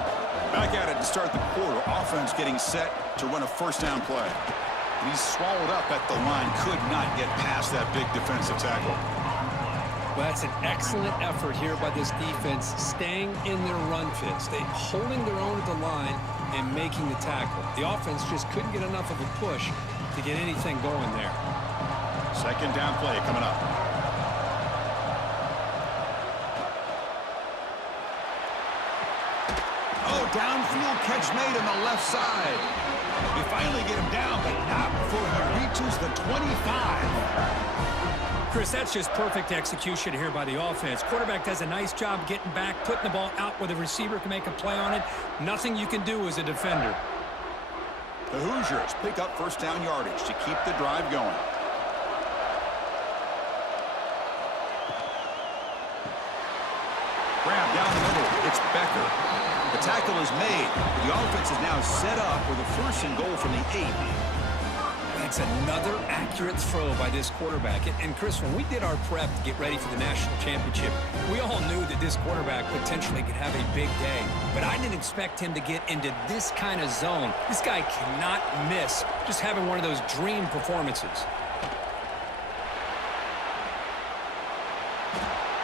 Back at it to start the quarter. Offense getting set to run a first down play. And he's swallowed up at the line. Could not get past that big defensive tackle. Well, that's an excellent effort here by this defense, staying in their run fits. They holding their own at the line and making the tackle. The offense just couldn't get enough of a push to get anything going there. Second down play coming up. Oh, downfield catch made on the left side. We finally get him down, but not before he reaches the 25. Chris, that's just perfect execution here by the offense. Quarterback does a nice job getting back, putting the ball out where the receiver can make a play on it. Nothing you can do as a defender. The Hoosiers pick up first down yardage to keep the drive going. Grab down the middle. It's Becker. The tackle is made. The offense is now set up with a first and goal from the 8. That's another accurate throw by this quarterback. And Chris, when we did our prep to get ready for the national championship, we all knew that this quarterback potentially could have a big day. But I didn't expect him to get into this kind of zone. This guy cannot miss just having one of those dream performances.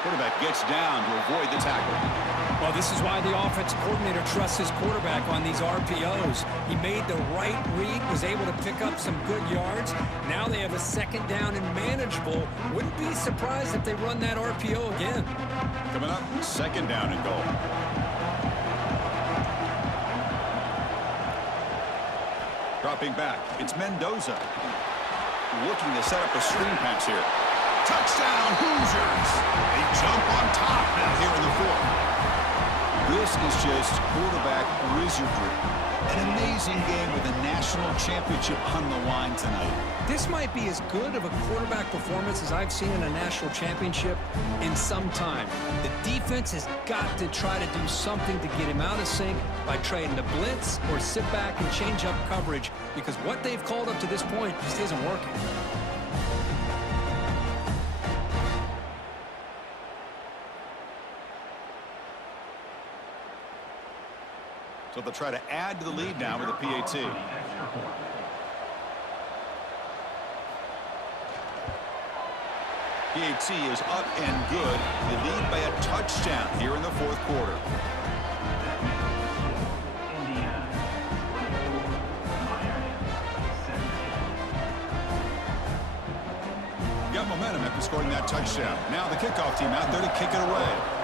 Quarterback gets down to avoid the tackle. Well, this is why the offensive coordinator trusts his quarterback on these RPOs. He made the right read, was able to pick up some good yards. Now they have a second down and manageable. Wouldn't be surprised if they run that RPO again. Coming up, second down and goal. Dropping back, it's Mendoza. Looking to set up a screen pass here. Touchdown, Hoosiers! They jump on top now here in the fourth. This is just quarterback wizardry. An amazing game with a national championship on the line tonight. This might be as good of a quarterback performance as I've seen in a national championship in some time. The defense has got to try to do something to get him out of sync by trying to blitz or sit back and change up coverage, because what they've called up to this point just isn't working. So they'll try to add to the lead now with a PAT. PAT is up and good. They lead by a touchdown here in the fourth quarter. Got momentum after scoring that touchdown. Now the kickoff team out there to kick it away.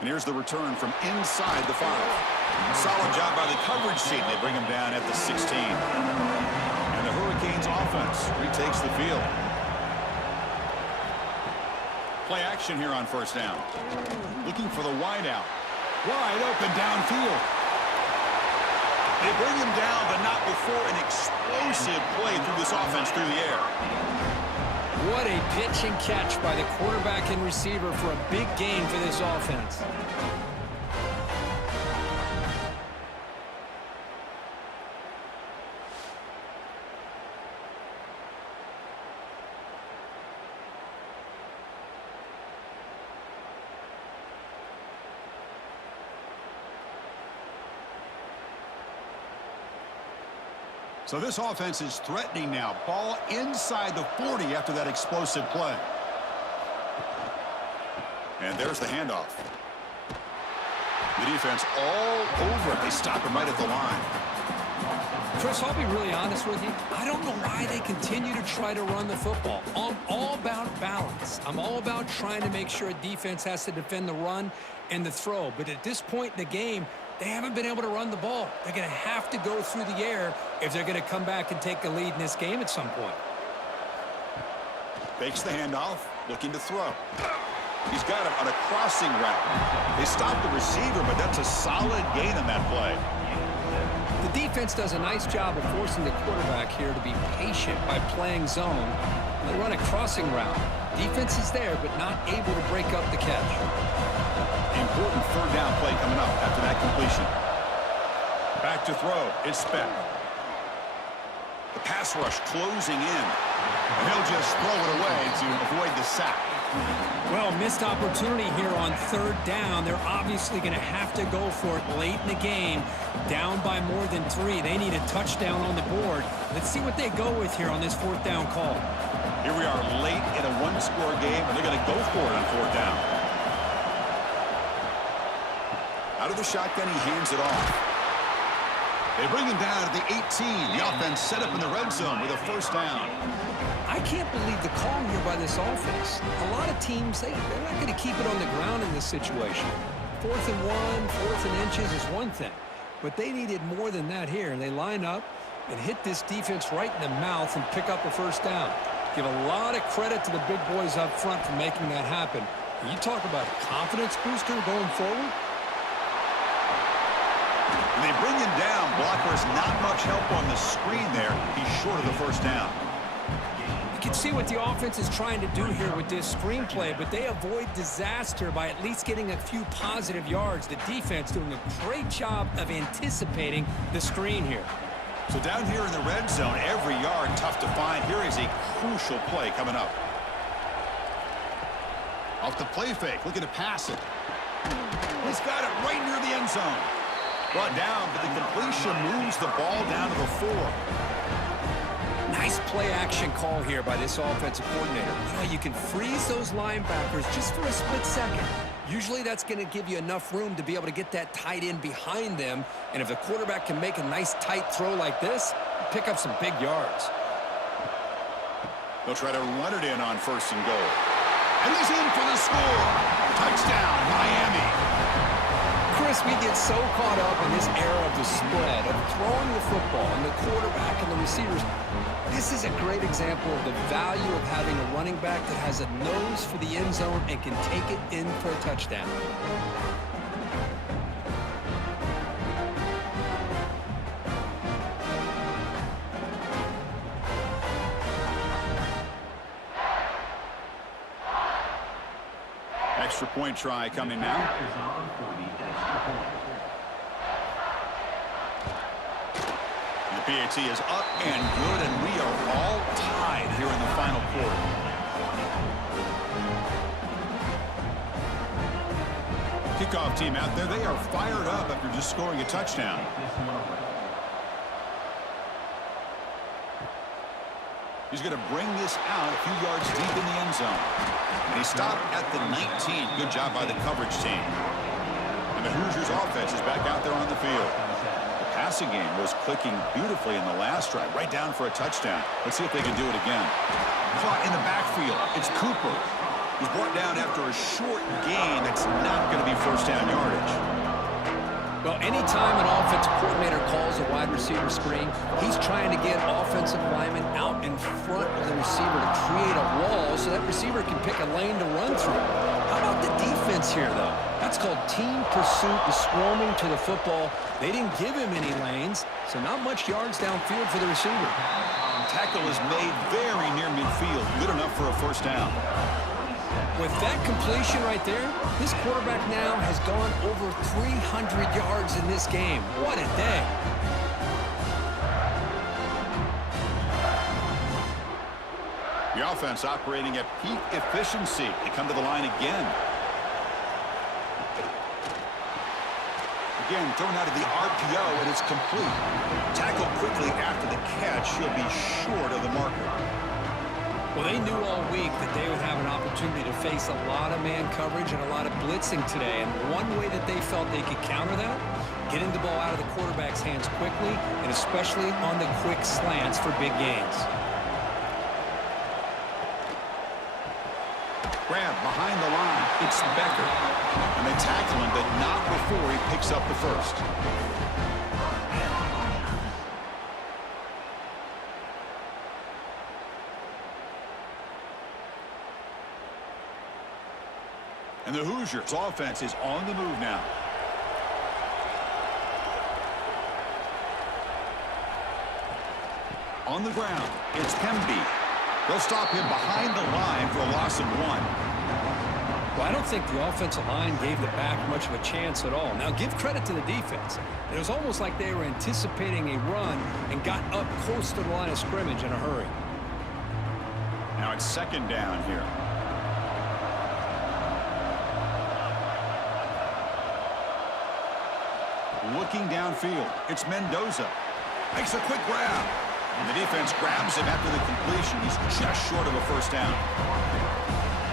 And here's the return from inside the 5. Solid job by the coverage team. They bring him down at the 16. And the Hurricanes offense retakes the field. Play action here on first down. Looking for the wideout. Wide open downfield. They bring him down, but not before an explosive play through this offense through the air. What a pitch and catch by the quarterback and receiver for a big gain for this offense. So this offense is threatening now. Ball inside the 40 after that explosive play. And there's the handoff. The defense all over it. They stop him right at the line. Chris, I'll be really honest with you. I don't know why they continue to try to run the football. I'm all about balance. I'm all about trying to make sure a defense has to defend the run and the throw. But at this point in the game, they haven't been able to run the ball. They're going to have to go through the air if they're going to come back and take the lead in this game at some point. Fakes the handoff, looking to throw. He's got him on a crossing route. They stopped the receiver, but that's a solid gain on that play. The defense does a nice job of forcing the quarterback here to be patient by playing zone. They run a crossing route. Defense is there, but not able to break up the catch. Important third down play coming up after that completion. Back to throw. It's Speck. The pass rush closing in. And he'll just throw it away to avoid the sack. Well, missed opportunity here on third down. They're obviously going to have to go for it late in the game. Down by more than 3. They need a touchdown on the board. Let's see what they go with here on this fourth down call. Here we are late in a one-score game, and they're going to go for it on fourth down. Out of the shotgun, he hands it off. They bring him down at the 18. The offense set up in the red zone with a first down. I can't believe the call here by this offense. A lot of teams, they're not going to keep it on the ground in this situation. 4th and 1, 4th and inches is one thing. But they needed more than that here. And they line up and hit this defense right in the mouth and pick up a first down. Give a lot of credit to the big boys up front for making that happen. And you talk about a confidence booster going forward. And they bring him down. Blocker's not much help on the screen there. He's short of the first down. You can see what the offense is trying to do here with this screenplay, but they avoid disaster by at least getting a few positive yards. The defense doing a great job of anticipating the screen here. So down here in the red zone, every yard tough to find. Here is a crucial play coming up. Off the play fake, looking to pass it. He's got it right near the end zone. Brought down, but the completion moves the ball down to the 4. Nice play action call here by this offensive coordinator. You know, you can freeze those linebackers just for a split second. Usually that's going to give you enough room to be able to get that tight end behind them. And if the quarterback can make a nice tight throw like this, pick up some big yards. They'll try to run it in on 1st and goal. And he's in for the score. Touchdown, Miami. Chris, we get so caught up in this era of the spread, of throwing the football and the quarterback and the receivers. This is a great example of the value of having a running back that has a nose for the end zone and can take it in for a touchdown. Extra point try coming now. The PAT is up and good, and we are all tied here in the final quarter. Kickoff team out there, they are fired up after just scoring a touchdown. He's going to bring this out a few yards deep in the end zone. And he stopped at the 19. Good job by the coverage team. And the Hoosiers offense is back out there on the field. The passing game was clicking beautifully in the last drive, right down for a touchdown. Let's see if they can do it again. Caught in the backfield. It's Cooper. He's brought down after a short gain that's not going to be first down yardage. Well, anytime an offensive coordinator calls a wide receiver screen, he's trying to get offensive linemen out in front of the receiver to create a wall so that receiver can pick a lane to run through. How about the defense here, though? That's called team pursuit, the swarming to the football. They didn't give him any lanes, so not much yards downfield for the receiver. The tackle is made very near midfield, good enough for a first down. With that completion right there, this quarterback now has gone over 300 yards in this game. What a day. The offense operating at peak efficiency. They come to the line again. Again, thrown out of the RPO, and it's complete. Tackled quickly after the catch. He'll be short of the marker. Well, they knew all week that they would have an opportunity to face a lot of man coverage and a lot of blitzing today. And one way that they felt they could counter that, getting the ball out of the quarterback's hands quickly, and especially on the quick slants for big gains. Grab behind the line. It's Becker. And they tackle him, but not before he picks up the first. And the Hoosiers offense is on the move now. On the ground, it's Pemby. They'll stop him behind the line for a loss of 1. Well, I don't think the offensive line gave the back much of a chance at all. Now, give credit to the defense. It was almost like they were anticipating a run and got up close to the line of scrimmage in a hurry. Now it's 2nd down here. Looking downfield, it's Mendoza. Makes a quick grab. And the defense grabs him after the completion. He's just short of a 1st down.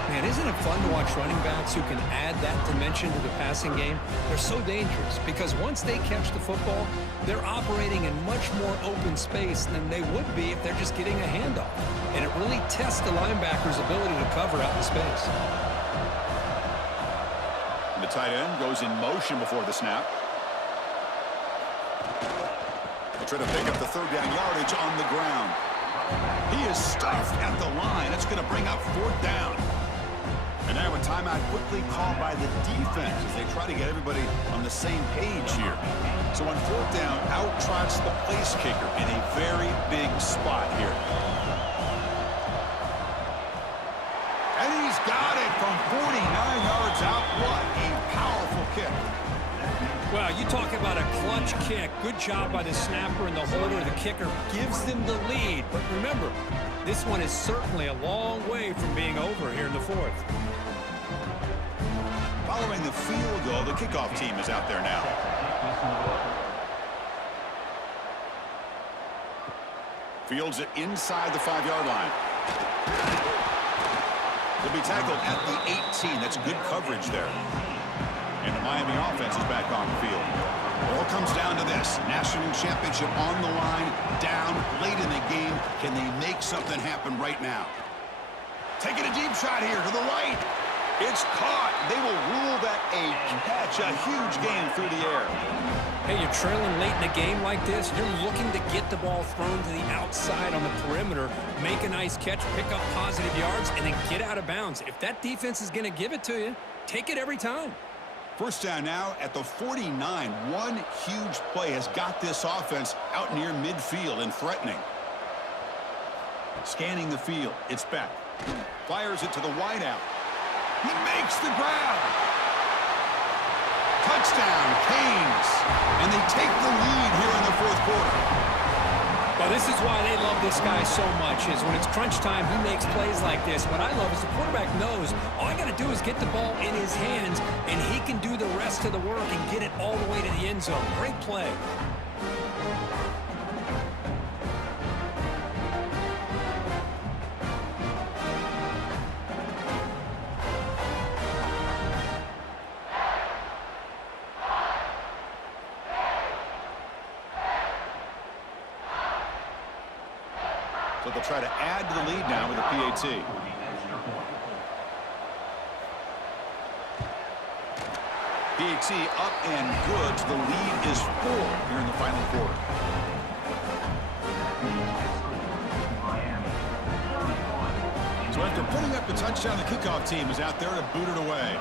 Man, isn't it fun to watch running backs who can add that dimension to the passing game? They're so dangerous because once they catch the football, they're operating in much more open space than they would be if they're just getting a handoff. And it really tests the linebacker's ability to cover out in space. And the tight end goes in motion before the snap. They'll try to pick up the 3rd down yardage on the ground. He is stuffed at the line. It's going to bring up 4th down. And now a timeout quickly called by the defense as they try to get everybody on the same page here. So on 4th down, out trots the place kicker in a very big spot here. And he's got it from 49 yards out. What a powerful kick. Well, you talk about a clutch kick. Good job by the snapper and the holder. The kicker gives them the lead. But remember, this one is certainly a long way from being over here in the 4th. Following the field goal, the kickoff team is out there now. Fields it inside the 5-yard line. He'll be tackled at the 18. That's good coverage there. And the Miami offense is back on the field. It all comes down to this. National championship on the line, down late in the game. Can they make something happen right now? Taking a deep shot here to the right. It's caught. They will rule that a catch. A huge gain through the air. Hey, you're trailing late in a game like this. You're looking to get the ball thrown to the outside on the perimeter, make a nice catch, pick up positive yards, and then get out of bounds. If that defense is going to give it to you, take it every time. 1st down now at the 49. One huge play has got this offense out near midfield and threatening. Scanning the field. It's Beck. Fires it to the wideout. He makes the grab. Touchdown, Canes. And they take the lead here in the 4th quarter. Well, this is why they love this guy so much, is when it's crunch time, he makes plays like this. What I love is the quarterback knows all I got to do is get the ball in his hands, and he can do the rest of the work and get it all the way to the end zone. Great play. So they'll try to add to the lead now with a PAT. PAT up and good. The lead is 4 here in the final quarter. So after putting up the touchdown, the kickoff team is out there to boot it away.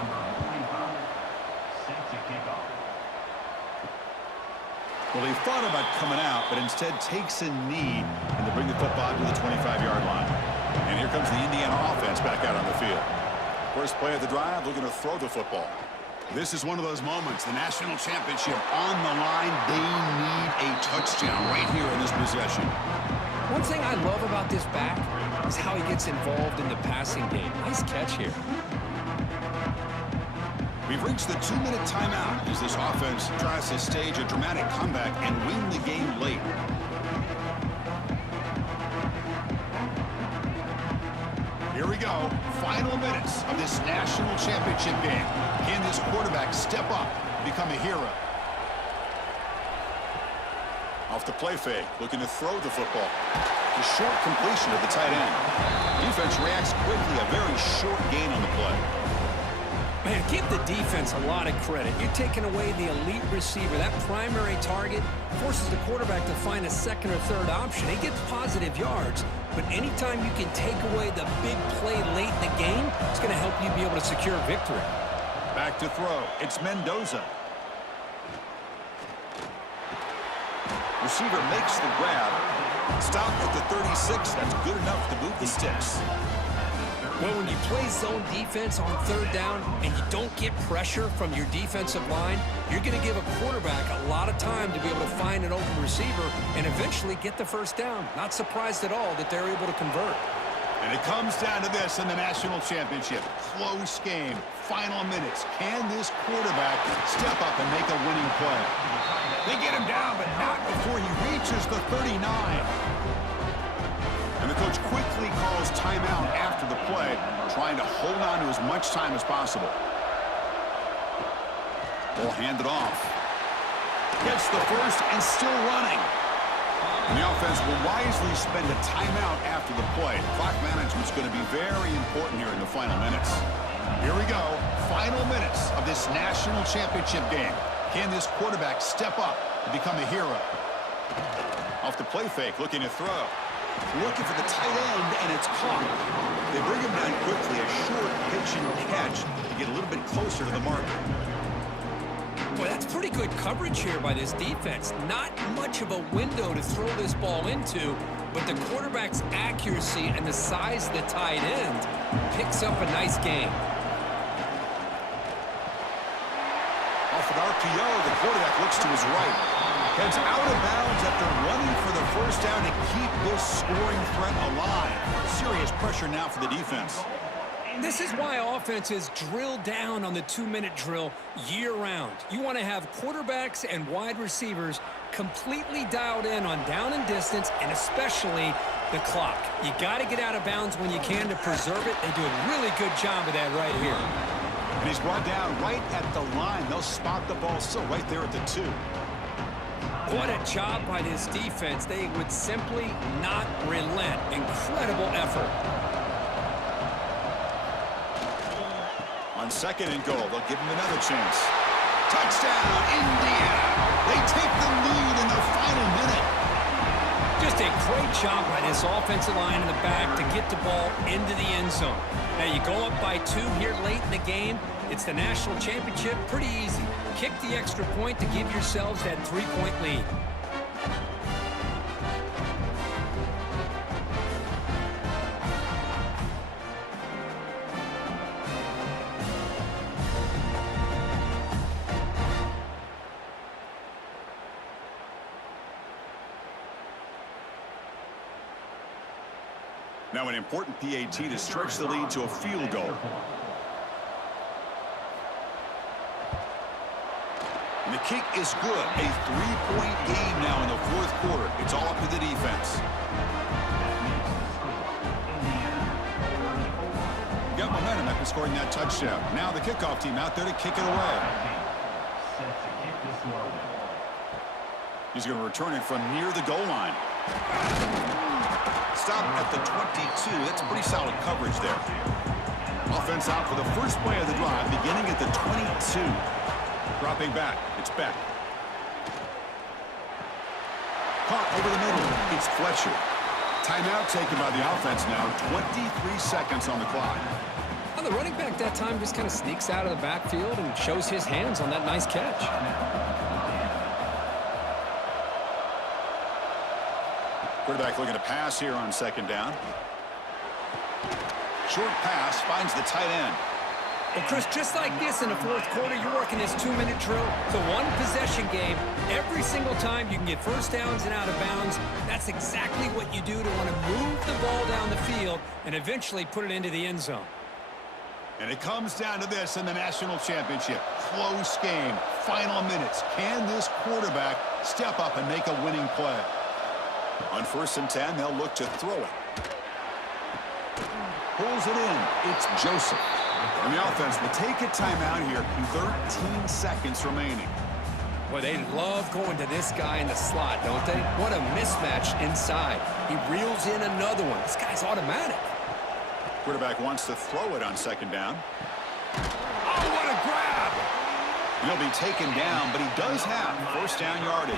Well, he thought about coming out, but instead takes a knee and to bring the football to the 25-yard line. And here comes the Indiana offense back out on the field. First play of the drive, looking to throw the football. This is one of those moments, the national championship on the line. They need a touchdown right here in this possession. One thing I love about this back is how he gets involved in the passing game. Nice catch here. We've reached the 2-minute timeout as this offense tries to stage a dramatic comeback and win the game late. Here we go. Final minutes of this national championship game. Can this quarterback step up, become a hero? Off the play fake, looking to throw the football. The short completion of the tight end. Defense reacts quickly, a very short gain on the play. Man, give the defense a lot of credit. You're taking away the elite receiver. That primary target forces the quarterback to find a second or third option. He gets positive yards, but anytime you can take away the big play late in the game, it's going to help you be able to secure victory. Back to throw. It's Mendoza. Receiver makes the grab. Stop at the 36. That's good enough to move the sticks. Well, when you play zone defense on third down and you don't get pressure from your defensive line, you're going to give a quarterback a lot of time to be able to find an open receiver and eventually get the first down. Not surprised at all that they're able to convert. And it comes down to this in the national championship. Close game. Final minutes. Can this quarterback step up and make a winning play? They get him down, but not before he reaches the 39. And the coach quickly calls timeout after the play, trying to hold on to as much time as possible. Ball handed off. Gets the first and still running. And the offense will wisely spend a timeout after the play. Clock management's going to be very important here in the final minutes. Here we go. Final minutes of this national championship game. Can this quarterback step up and become a hero? Off the play fake, looking to throw. Looking for the tight end, and it's caught. They bring him down quickly, a short pitch and catch to get a little bit closer to the mark. Boy, that's pretty good coverage here by this defense. Not much of a window to throw this ball into, but the quarterback's accuracy and the size of the tight end picks up a nice game. Off an RPO, the quarterback looks to his right. Heads out of bounds after running for the first down to keep this scoring threat alive. Serious pressure now for the defense. This is why offenses drill down on the 2-minute drill year-round. You want to have quarterbacks and wide receivers completely dialed in on down and distance, and especially the clock. You got to get out of bounds when you can to preserve it. They do a really good job of that right here. And he's brought down right at the line. They'll spot the ball still right there at the 2. What a job by this defense. They would simply not relent. Incredible effort. On second and goal, they'll give him another chance. Touchdown, Indiana. They take the lead in the final minute. Just a great job by this offensive line in the back to get the ball into the end zone. Now you go up by 2 here late in the game. It's the national championship. Pretty easy. Kick the extra point to give yourselves that 3-point lead. Now an important PAT to stretch the lead to a field goal. And the kick is good. A 3-point game now in the 4th quarter. It's all up to the defense. Got momentum after scoring that touchdown. Now the kickoff team out there to kick it away. He's going to return it from near the goal line. Stop at the 22. That's pretty solid coverage there. Offense out for the first play of the drive, beginning at the 22. Dropping back. It's Beck. Caught over the middle. It's Fletcher. Timeout taken by the offense now. 23 seconds on the clock. Well, the running back that time just kind of sneaks out of the backfield and shows his hands on that nice catch. Quarterback looking to pass here on second down. Short pass finds the tight end. Well, Chris, just like this in the 4th quarter, you're working this 2-minute drill. It's a one-possession game. Every single time you can get first downs and out of bounds, that's exactly what you do to want to move the ball down the field and eventually put it into the end zone. And it comes down to this in the national championship. Close game. Final minutes. Can this quarterback step up and make a winning play? On 1st and 10, they'll look to throw it. Pulls it in. It's Joseph. And the offense will take a timeout here. 13 seconds remaining. Boy, they love going to this guy in the slot, don't they? What a mismatch inside. He reels in another one. This guy's automatic. Quarterback wants to throw it on second down. Oh, what a grab! He'll be taken down, but he does have first down yardage.